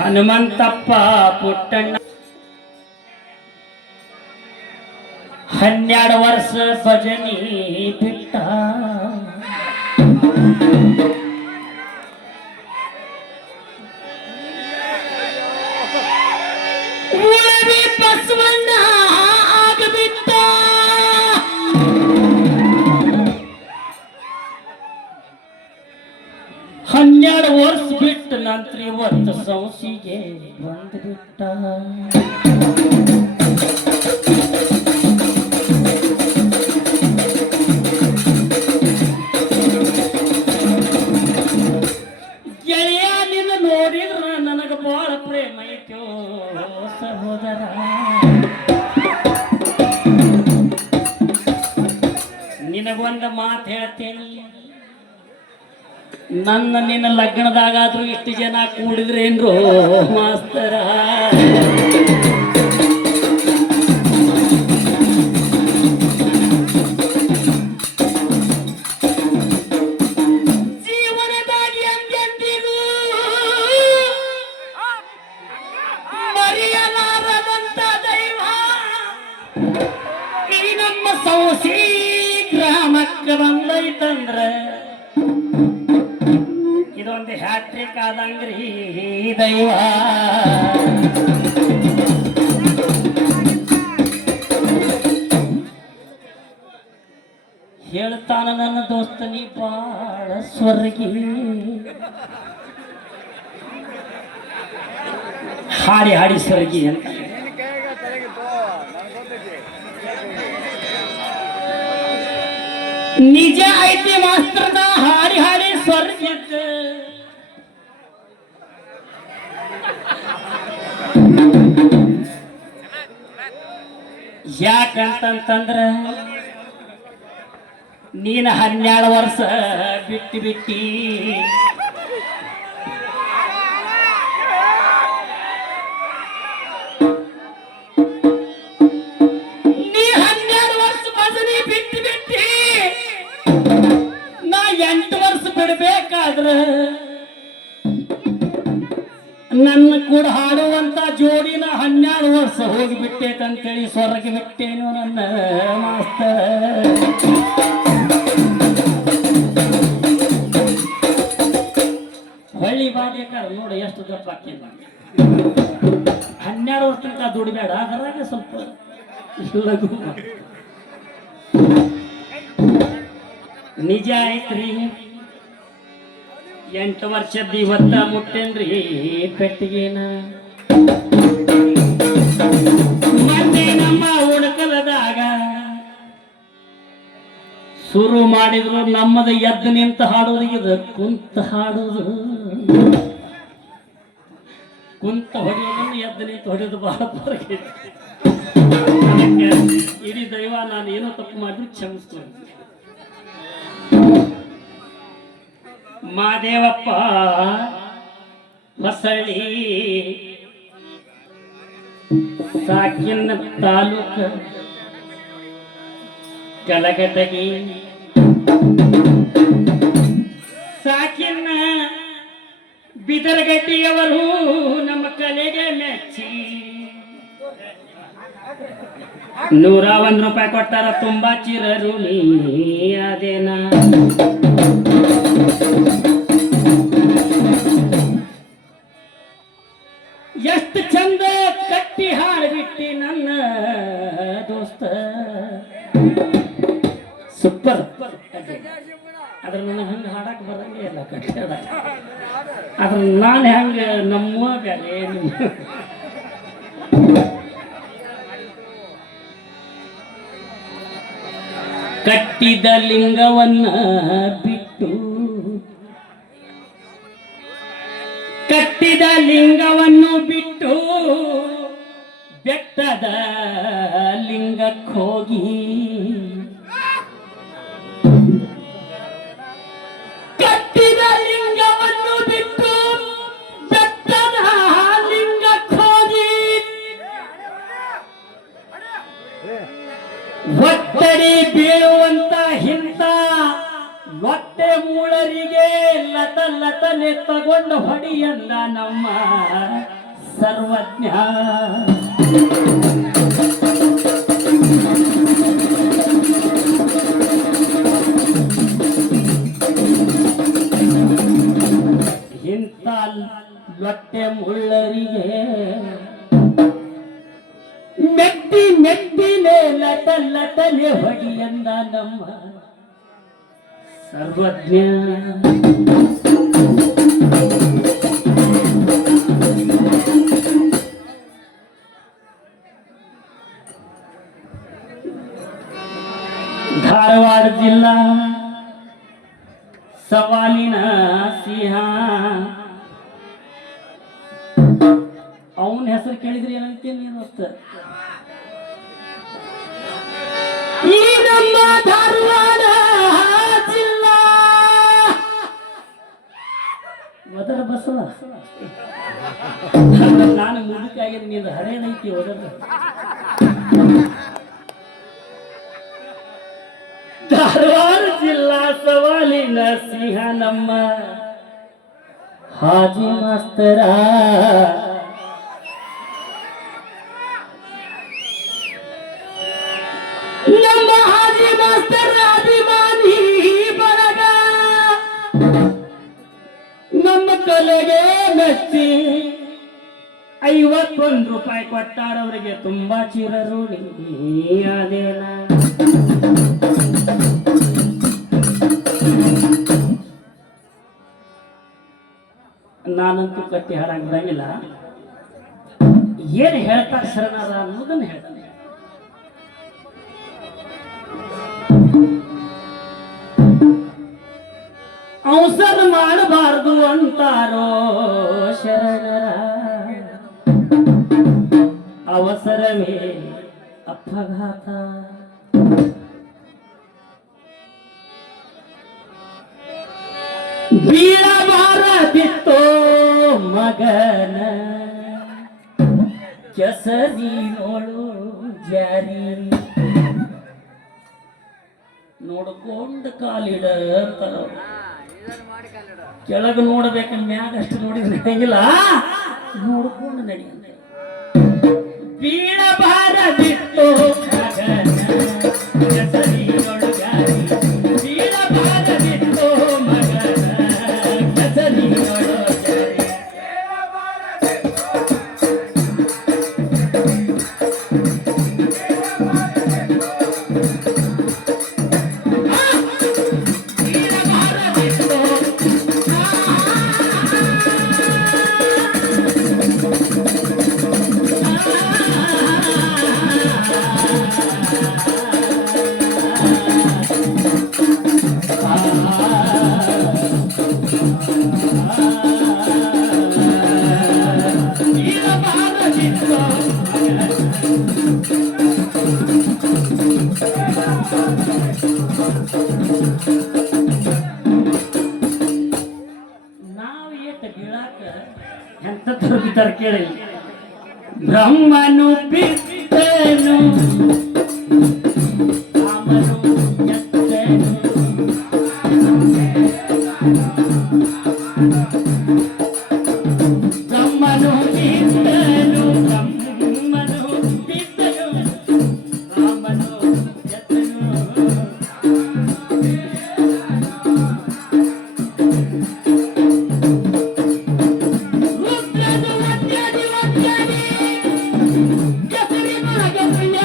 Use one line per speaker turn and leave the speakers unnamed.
ಹನುಮಂತಪ್ಪ ಪುಟ್ಟಣ್ಣ. ಹನ್ನೆರಡು ವರ್ಷ ಭಜನಿ ಬಿಟ್ಟ. ಬಿಟ್ಟು ಒಂದು ಸೌಸಿಗೆ ಬಂದ್ಬಿಟ್ಟ. ಗೆಳೆಯ ನಿನ್ನ ನೋಡಿದ್ರ ನನಗೆ ಬಹಳ ಪ್ರೇಮ ಐತೋ ಸಹೋದರ. ನಿನಗೊಂದು ಮಾತು ಹೇಳ್ತೇನೆ. ನನ್ನ ನಿನ್ನ ಲಗ್ನದಾಗಾದ್ರೂ ಇಷ್ಟು ಜನ ಕೂಡಿದ್ರೇನ್ರು ಮಾಸ್ತರ? ಆದಂಗ್ರಿ ದೈವ. ಹೇಳ್ತಾನ ನನ್ನ ದೋಸ್ತ, ನೀ ಬಾಳ ಸ್ವರ್ಗಿ. ಹಾಡಿ ಹಾಡಿ ಸ್ವರ್ಗಿ ಅಂತ. ನಿಜ ಐತಿ ಮಾಸ್ತರ್ದ ಹಾಡಿ ಹಾಡಿ ಸ್ವರ್ಗ ಯಾಕಂತಂತಂದ್ರ ನೀನು ಹನ್ನೆರಡು ವರ್ಷ ಬಿಟ್ಟು ಬಿಟ್ಟಿ. ನೀ ಹನ್ನೆರಡು ವರ್ಷ ಭಜನೆ ಬಿಟ್ಟು ಬಿಟ್ಟಿ. ನಾ ಎಂಟು ವರ್ಷ ಬಿಡ್ಬೇಕಾದ್ರ ನನ್ನ ಕೂಡ ಹಾಡುವಂತ ಜೋಡಿನ ಹನ್ನೆರಡು ವರ್ಷ ಹೋಗಿಬಿಟ್ಟೇತಂತೇಳಿ ಸ್ವರ್ಗ ಬಿಟ್ಟೇನು ನನ್ನ ಹೊಳ್ಳಿ ಬಾಲ್ಯಕಾರ ನೋಡಿ ಎಷ್ಟು ದಪ್ಪ ಹಾಕಿಲ್ಲ ಹನ್ನೆರಡು ವರ್ಷ ತನಕ ದುಡಿಬೇಡ, ಅದರಾಗ ಸ್ವಲ್ಪ ಲಘು. ನಿಜ ಐತ್ರಿ. ಎಂಟು ವರ್ಷದ ಇವತ್ತ ಮುಟ್ಟೇನ್ರಿ? ಪೆಟ್ಟಿಗೆನ. ಮತ್ತೆ ನಮ್ಮ ಉಣಕಲದಾಗ ಶುರು ಮಾಡಿದ್ರು ನಮ್ಮದ ಎದ್ದು ನಿಂತು ಹಾಡೋದು ಇದು ಕುಂತ ಹಾಡೋದು. ಕುಂತ ಹೊಡೆಯೋದನ್ನು ಎದ್ದು ನಿಂತು ಹೊಡೆಯೋದು ಬಹಳ. ಇಡೀ ದೈವ ನಾನು ಏನೋ ತಪ್ಪು ಮಾಡಿದ್ರು ಕ್ಷಮಿಸ್ತೇನೆ ಮಾದೇವಪ್ಪ ಹೊಸಳಿ ಸಾಕಿನ ತಾಲೂಕ ಕಲಗಟಗಿ ಸಾಕಿನ ಬಿದರಗಟ್ಟಿಯವರು ನಮ್ಮ ಕಲೆಗೆ ಮೆಚ್ಚಿ. ನೂರ ಒಂದು ರೂಪಾಯಿ ಕೊಟ್ಟಾರ ತುಂಬಾ ಚಿರರು ನೀ ಅದೇನಾ ಸೂಪರ್ ಅದ್ರ ನನಗೆ ಹಂಗೆ ಹಾಡಕ್ಕೆ ಬರಂಗೇ ಇಲ್ಲ ಕಟ್ಟಿದ ಅದ್ರ ನಾನು ಹೆಂಗೆ ನಮ್ಮ ಬೇರೆ ನಿಮ್ಮ ಕಟ್ಟಿದ ಲಿಂಗವನ್ನ ಬಿಟ್ಟು ಕಟ್ಟಿದ ಲಿಂಗವನ್ನು ಬಿಟ್ಟು ಬೆಟ್ಟದ ಲಿಂಗಕ್ಕೆ ಹೋಗಿ ಹೊಡಿಯಂದ ನಮ್ಮ ಸರ್ವಜ್ಞ. ಇಂಥ ಲೊಟ್ಟೆ ಮುಳ್ಳರಿಗೆ ಮೆಟ್ಟಿ ಮೆಟ್ಟಿಲೆ ಲಟ ಲಟನೆ ಹೊಡಿಯಂದ ನಮ್ಮ ಸರ್ವಜ್ಞ. ಜಿಲ್ಲಾ ಸವಾಲಿನ ಸಿಂಹ. ಅವನ ಹೆಸರು ಕೇಳಿದ್ರಿ ಏನಂತೀನಿ ಏನಂತ ಈ ನಮ್ಮ ಧಾರವಾಡ ಜಿಲ್ಲಾ ಒದರ ಬಸವ. ನಾನು ಮುದುಕಾಗಿದ್ದು ನಿಂದು ಹರೇನೈತಿ ಒದರ. ಧಾರವಾಡ ಜಿಲ್ಲಾ ಸವಾಲಿನ ಸಿಂಹ ನಮ್ಮ. ಹಾಜಿ ಮಾಸ್ತರ. ನಮ್ಮ ಕಲೆಗೆ ಐವತ್ತೊಂದು ರೂಪಾಯಿ ಕೊಟ್ಟಾರವರಿಗೆ ತುಂಬಾ ಚಿರರು ಅದೇನ ನಾನಂತೂ ಕಟ್ಟಿ ಹಾಡಂಗಿಲ್ಲ ಏನು ಹೇಳ್ತಾರೆ ಶರಣರ ಅನ್ನೋದನ್ನ ಹೇಳ್ತಾನೆ. ಔಷಧ ಮಾಡಬಾರದು ಅಂತಾರೋ ಶರಣರ. ಅವಸರವೇ ಅಪಘಾತ. ಬೀಳಬಾರದಿತ್ತೋ ಮಗನ. ಕೆಸರಿ ನೋಡು ಜಾರಿ. ನೋಡ್ಕೊಂಡು ಕಾಲಿಡ ಅಂತಾರ ಕೆಳಗ ನೋಡ್ಬೇಕಂದ್ ಮ್ಯಾಗ ಅಷ್ಟು ನೋಡಿದ್ರೆ ಹೆಂಗಿಲ್ಲ? ನೋಡ್ಕೊಂಡು ನಡಿ ಬೀಳಬಾರದಿತ್ತು ಕೇಳಿ ಬ್ರಹ್ಮನು ಬಿದ್ದನು ರಾಮನು ಎದ್ದನು. confident.